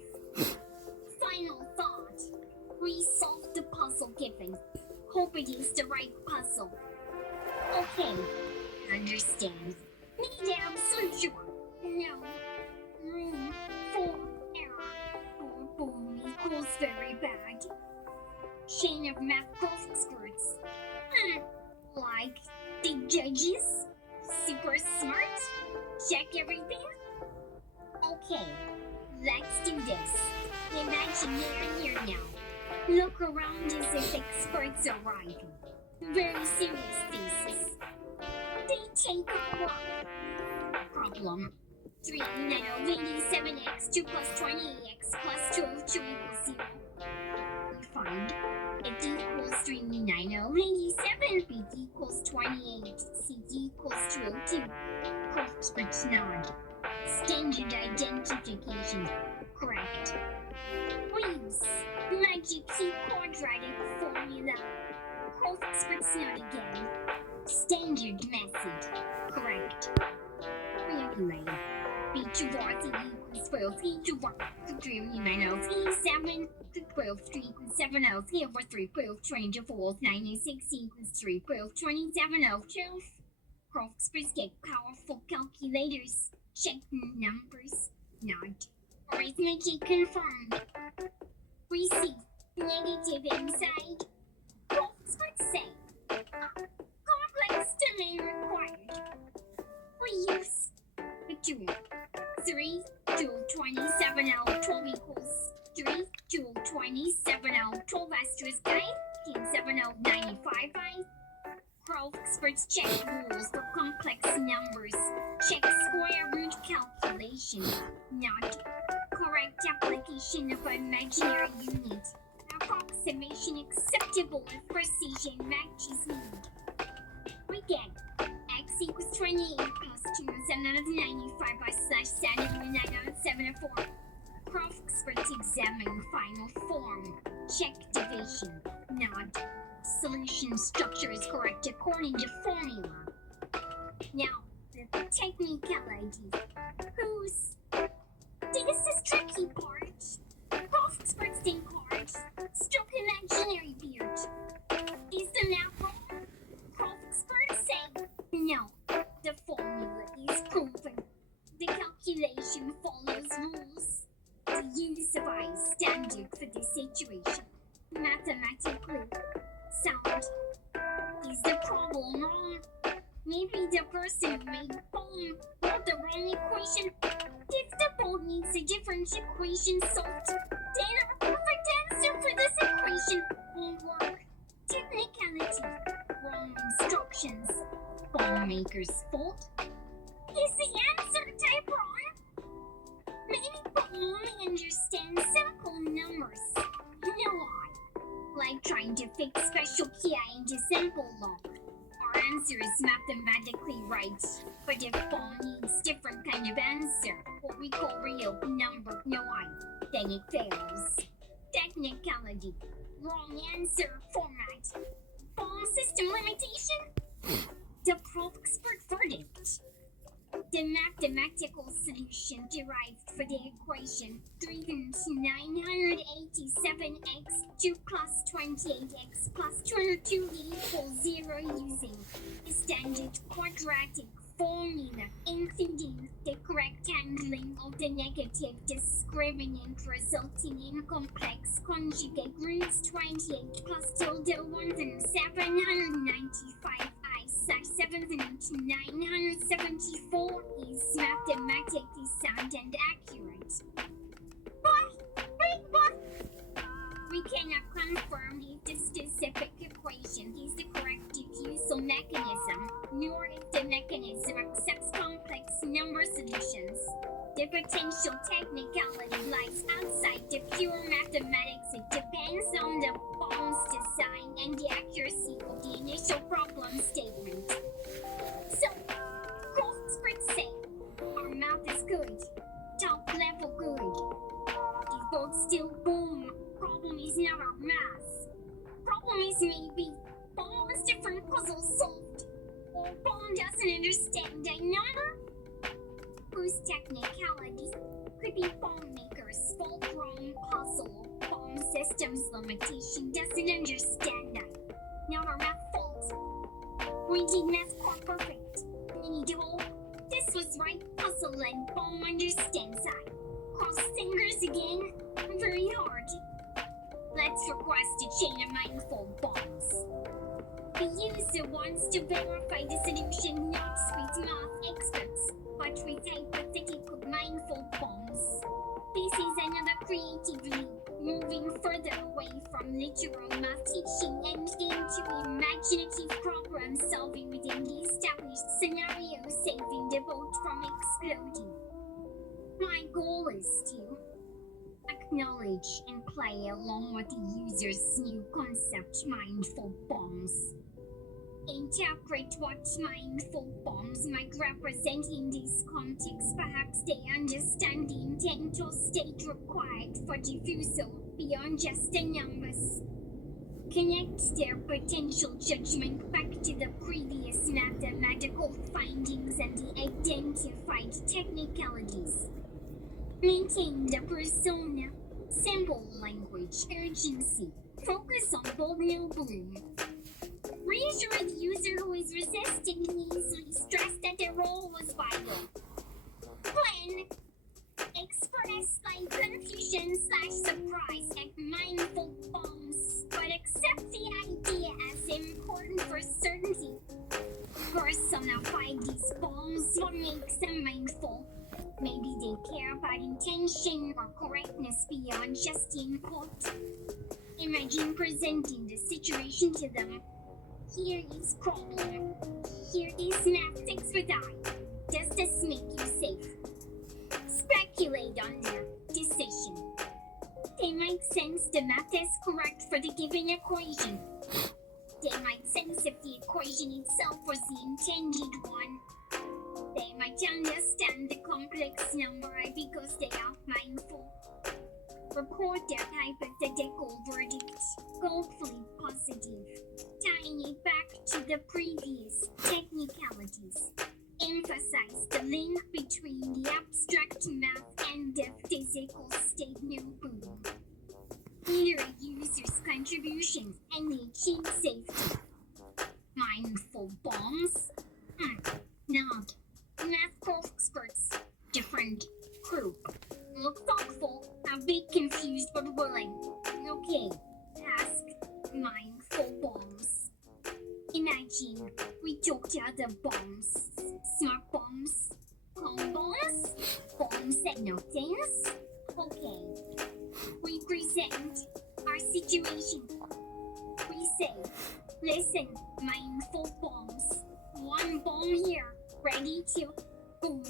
Final thought. Resolve the puzzle given. Hope it is the right puzzle. Okay, understand. Need absolute sure. No room for error. Boom equals very bad. Chain of math experts. Like the judges? Super smart? Check everything? Okay, let's do this. Imagine you're here now. Look around as if experts are arriving. Very serious faces. They take a walk. Problem. 3 7x 2 plus 20x plus 12 2 equals 0. We find it equals 3 7, b equals 28, c equals 202. Crossbridge nod. Standard identification. Correct. We use magic key quadratic formula. Crossbridge nod again. Standard method. Correct. Calculate. B2 bar 3 equals 12, C2 bar 3 7, 12, 3 equals 7, L, 3 over 3, 12, 24, 96 equals 3, 12, 27, L, 12. Crossbridge get powerful calculators. Check numbers. Not. Arithmetic confirmed. Receive. Negative inside. Crossbridge say. Complex domain required. Reuse. 2. 3, 2, 27 L, 12 equals 3, 2, 27 L, 12 asterisk I, 7 L, 95 I. Crossbridge check rules for complex numbers. Check square root calculation. Not correct application of imaginary unit. Approximation acceptable if precision matches need. We get x equals 28 plus 2 795 by slash 794. Crossbridge examine final form. Check division. Not. Solution structure is correct according to formula. Now, the technicality. Who's? This is tricky part. Crossbridge think hard. Stroke imaginary beard. Is the math wrong? Crossbridge say no. The formula is proven. The calculation follows rules. The use of I is standard for this situation. Mathematically sound. Is the problem wrong? Maybe the person who made bomb wrote the wrong equation. If the boat needs a different equation solved, then a perfect answer for this equation won't work. Technicality. Wrong instructions. Bomb maker's fault. Is the answer type wrong? Maybe Bomb only understands simple numbers. No I. Like trying to fix special key into simple law. Our answer is mathematically right. But if Bomb needs different kind of answer, what we call real number, no I, then it fails. Technicality. Wrong answer format. Bomb system limitation? The Crossbridge verdict. The mathematical solution derived for the equation 3 987x 2 plus 28x plus 202 equals 0 using the standard quadratic formula, including the correct handling of the negative discriminant resulting in complex conjugate roots 28 plus tilde 1795 7,974 is mathematically sound and accurate. But, we cannot confirm if the specific equation is the correct diffusal mechanism, nor if the mechanism accepts complex number solutions. The potential technicality lies outside the pure mathematics. It depends on the bomb's design and the accuracy of the initial problem statement. So, Crossbridge say, our math is good, top level good. Default still boom. Problem is not our math. Problem is maybe Bomb's different puzzle solved. Or Bomb doesn't understand a number. whose technicality could be bomb makers' fulcrum puzzle. Bomb systems limitation doesn't understand that. Not our math fault. We did math quite perfect. Needle. This was right puzzle and bomb understands that. Cross fingers again. Very hard. Let's request a chain of mindful bombs. The user wants to verify the solution not with math experts, but with hypothetical mindful bombs. This is another creative leap, moving further away from literal math teaching and into imaginative problem solving within the established scenario, saving the boat from exploding. My goal is to acknowledge and play along with the user's new concept, mindful bombs. Interpret what mindful bombs might represent in this context. Perhaps they understand the intent or state required for diffusal beyond just the numbers. Connect their potential judgment back to the previous mathematical findings and the identified technicalities. Maintain the persona, simple language, urgency, focus on bold no bloom. Reassure the user who is resisting and easily stressed that their role was vital. Plan. Express by confusion/surprise at mindful bombs, but accept the idea as important for certainty. Personify these bombs, what makes them mindful. Maybe they care about intention or correctness beyond just the input. Imagine presenting the situation to them. Here is problem. Here is math expedite. Does this make you safe? Speculate on their decision. They might sense the math is correct for the given equation. They might sense if the equation itself was the intended one. They might understand the complex number because they are mindful. Report their hypothetical verdict, hopefully positive, tying it back to the previous technicalities. Emphasize the link between the abstract math and the physical state no boom. Iterate users' contributions and they achieve safety. Mindful bombs? Not. Math experts. Different group. Look thoughtful, a bit confused but willing. Okay, ask mindful bombs. Imagine we talk to other bombs. Smart bombs, calm bombs, bombs that know things. Okay, we present our situation. We say, listen, mindful bombs. One bomb here, ready to boom.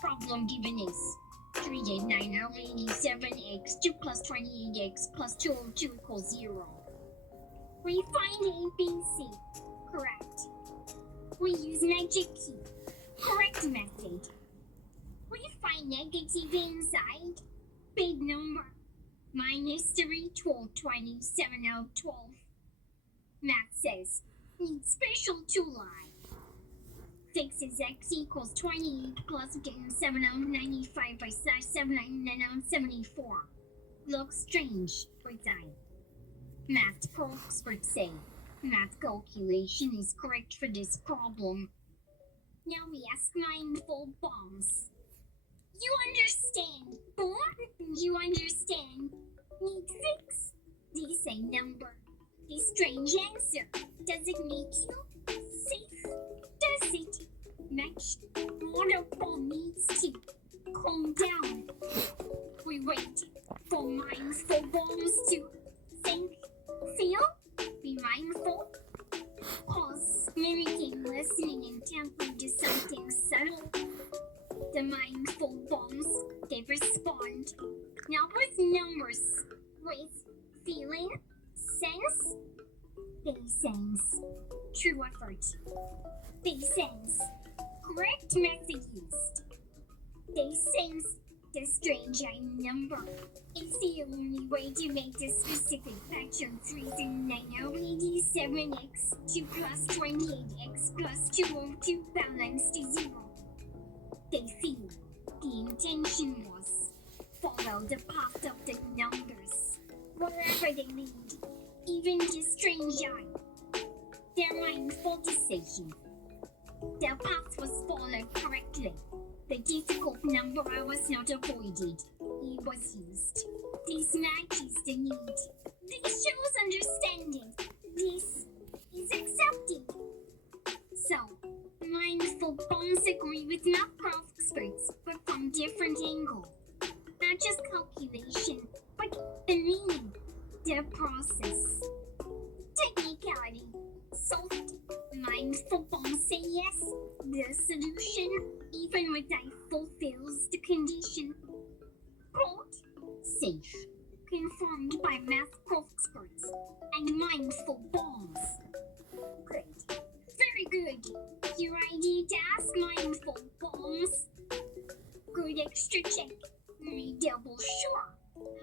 Problem given is 38987x 2 plus 28x plus 202 equals 0. We find A, B, C. Correct. We use magic key. Correct method. We find negative inside. Big number. Minus 3, 12, 20, 7 out of 12. Math says, need special tool line. Fixes x equals 28 plus 7 out of 95 by slash 7 out of 74. Looks strange, resign. Math experts say, math calculation is correct for this problem. Now we ask mindful bombs. You understand, boom? You understand. Need fix? They say number. A strange answer. Does it make you safe? Does it? Match. Mono bomb needs to calm down. We wait for mindful bombs to think, feel, be mindful. Pause, mimicking, listening intently to something subtle. The mindful bombs, they respond. Not with numbers, with feeling, sense. They sense. True effort. They sense. Correct method used. They sense the strange number. It's the only way to make the specific pattern 38987x 2 plus 28x plus 202 balanced to 0. They feel the intention was follow the path of the numbers, wherever they lead, even to strange eye. Their mindful decision. Their path was followed correctly. The difficult number was not avoided. It was used. This matches the need. This shows understanding. This is accepted. So, mindful bonds agree with math experts, but from different angles. Not just calculation, but the meaning, the process. Technicality. Soft, mindful bonds say yes. The solution, even when I fulfills the condition. Quote, safe, confirmed by math experts, and mindful bonds. Great. Very good. Your idea to ask mindful bonds. Good extra check. Me double sure.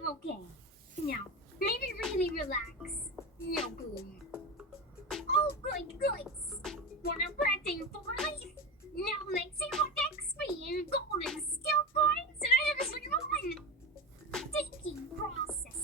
Okay. Now, maybe really relax. No boom. Oh, good. Want a breath in for relief? Now let's see what XP and golden skill points and everyone. Thinking process.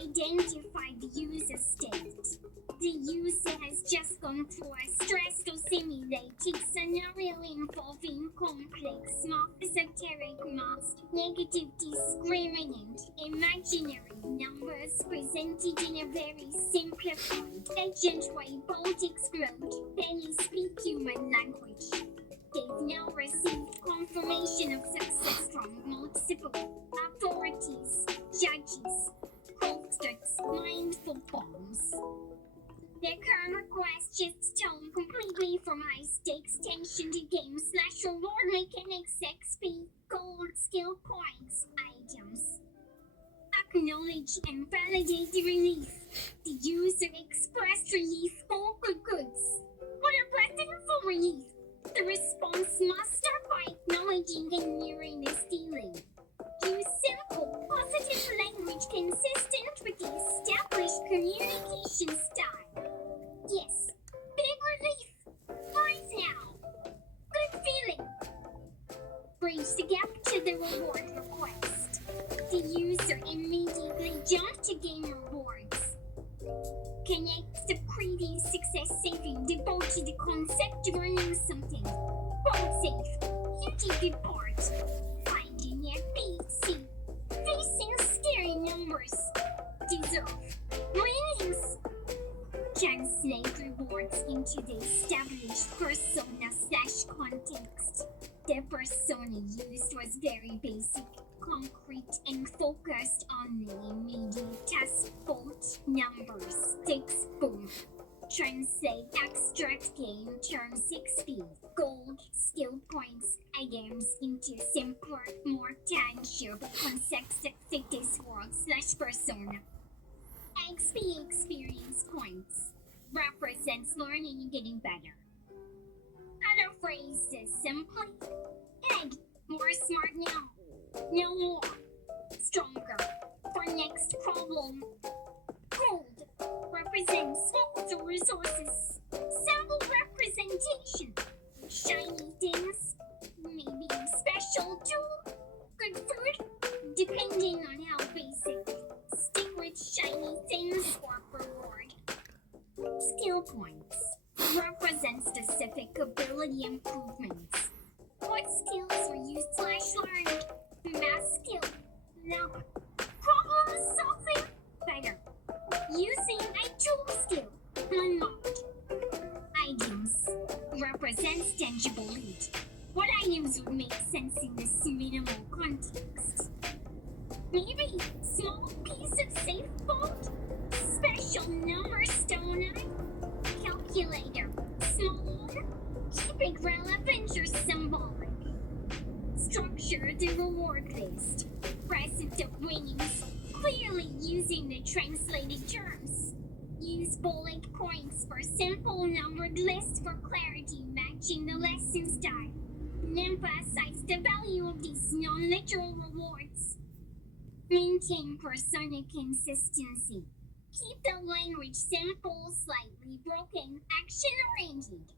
Identify the user state. The user has just gone through a stressful simulated scenario involving complex math, esoteric math, negative discriminant, imaginary numbers presented in a very simplified, agent way, both explode, barely speak human language. They've now received confirmation of success from multiple authorities, judges, experts, mindful bombs. Their current request shifts tone completely from high-stakes tension to game/reward mechanics, XP, gold, skill points, items. Acknowledge and validate the relief. The user expressed relief for good goods. What a breath for relief. The response must start by acknowledging and mirroring this feeling. Use simple, positive language consistent with the established communication style. Yes, big relief. Right now. Good feeling. Bridge the gap to the reward request. The user immediately jumps to gain rewards. Connect the previous success saving devoted to the concept of earning something. Both safe. You did good part. Finding your BC. Facing scary numbers. Deserve. Winnings. Translate rewards into the established persona/context. The persona used was very basic, concrete, and focused on the immediate task. Both numbers. 6 boom. Translate abstract game terms 6p. Gold, skill points, items into simpler, more tangible concepts that fit this world/persona. XP experience points represents learning and getting better. Other phrases simply head, more smart now, no more, stronger, for next problem. Gold represents smaller resources, sample representation, shiny things, maybe special too, good food, depending on how basic. Stick with shiny things for reward. Skill points represent specific ability improvements. What skills were used/learned? Math skill. Now, problem solving better. Using a tool skill. Unlocked. Items represents tangible loot. What items would make sense in this minimal context? Maybe small piece of safe vault, special number stone eye, calculator, small, keep it relevant or symbolic. Structure the reward list, present of winnings, clearly using the translated terms. Use bullet points for simple numbered lists for clarity, matching the lesson style. Emphasize the value of these non-literal rewards. Maintain persona consistency. Keep the language simple, slightly broken, action-oriented.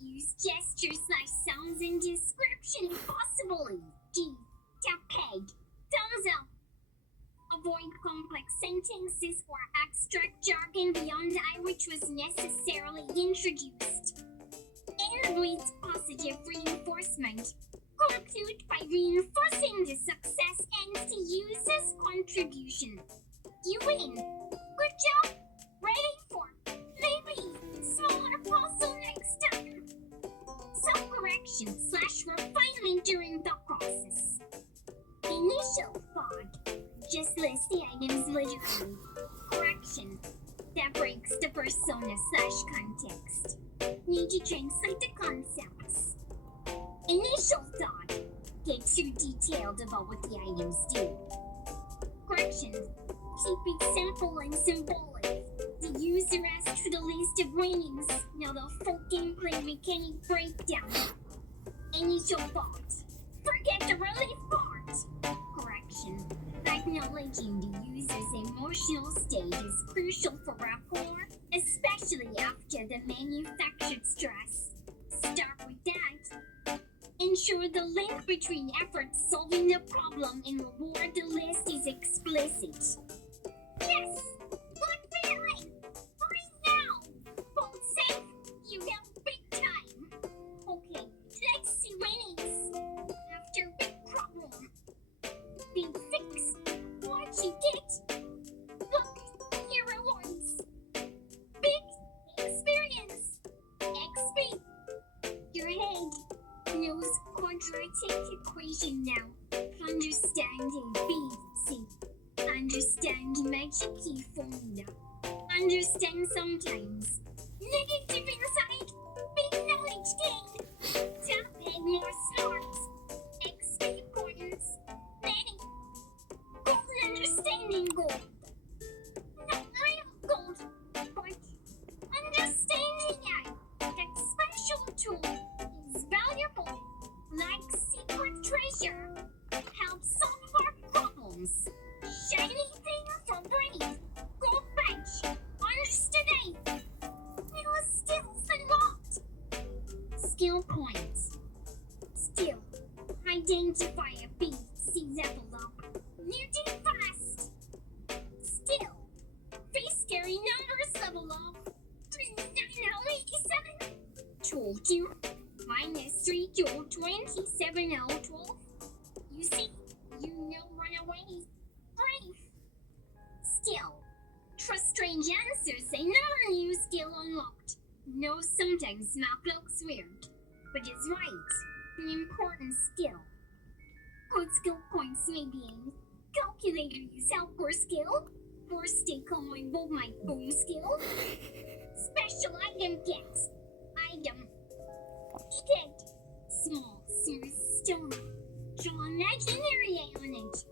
Use gestures slash sounds in description if possible. G. Tap peg. Thumbs up. Avoid complex sentences or abstract jargon beyond I which was necessarily introduced. And with positive reinforcement. Conclude by reinforcing the success and the user's contribution. You win. Good job. Ready for maybe smaller puzzle next time. Self-correction slash refinement during the process. Initial thought. Just list the items literally. Correction. That breaks the persona slash context. Need to translate the concepts. Initial thought. Get too detailed about what the items do. Correction. Keep it simple and symbolic. The user asked for the list of ratings. Now the full gameplay mechanic breakdown. Initial thought. Forget the relief part. Correction. Acknowledging the user's emotional state is crucial for rapport, especially after the manufactured stress. Start with that. Ensure the link between efforts solving the problem and reward the list is explicit. Yes! Good feeling! Right now! Both safe, you have big time. Okay, let's see winnings. After big problem. Big fix. What you get? Look, here rewards. Big experience. XP. Your head knows quadratic equation now. Understanding BC. Understand magic key formula. Understand sometimes. Negative inside. Big knowledge gained. Tap and more smarts. XP points. Many. Gold understanding gold. Not real gold, but understanding that special tool is valuable. Like secret treasure. Helps solve our problems. Shiny thing for brain. Gold bench. Understood. New skills unlocked. Skill points. Skill. Identify a beat. See level up. Mutant fast. Still. Face scary numbers level up. 3987. Told you. -3 to 2712. You see, you know run away. Brave. Still. Trust strange answers. Another new skill unlocked. No, sometimes map looks weird, but it's right. An important skill. Good skill points may be in calculator use helper skill. First take on my bow my boom skill. Special item get. Item. Get. Small, smooth stone. Draw imaginary on it.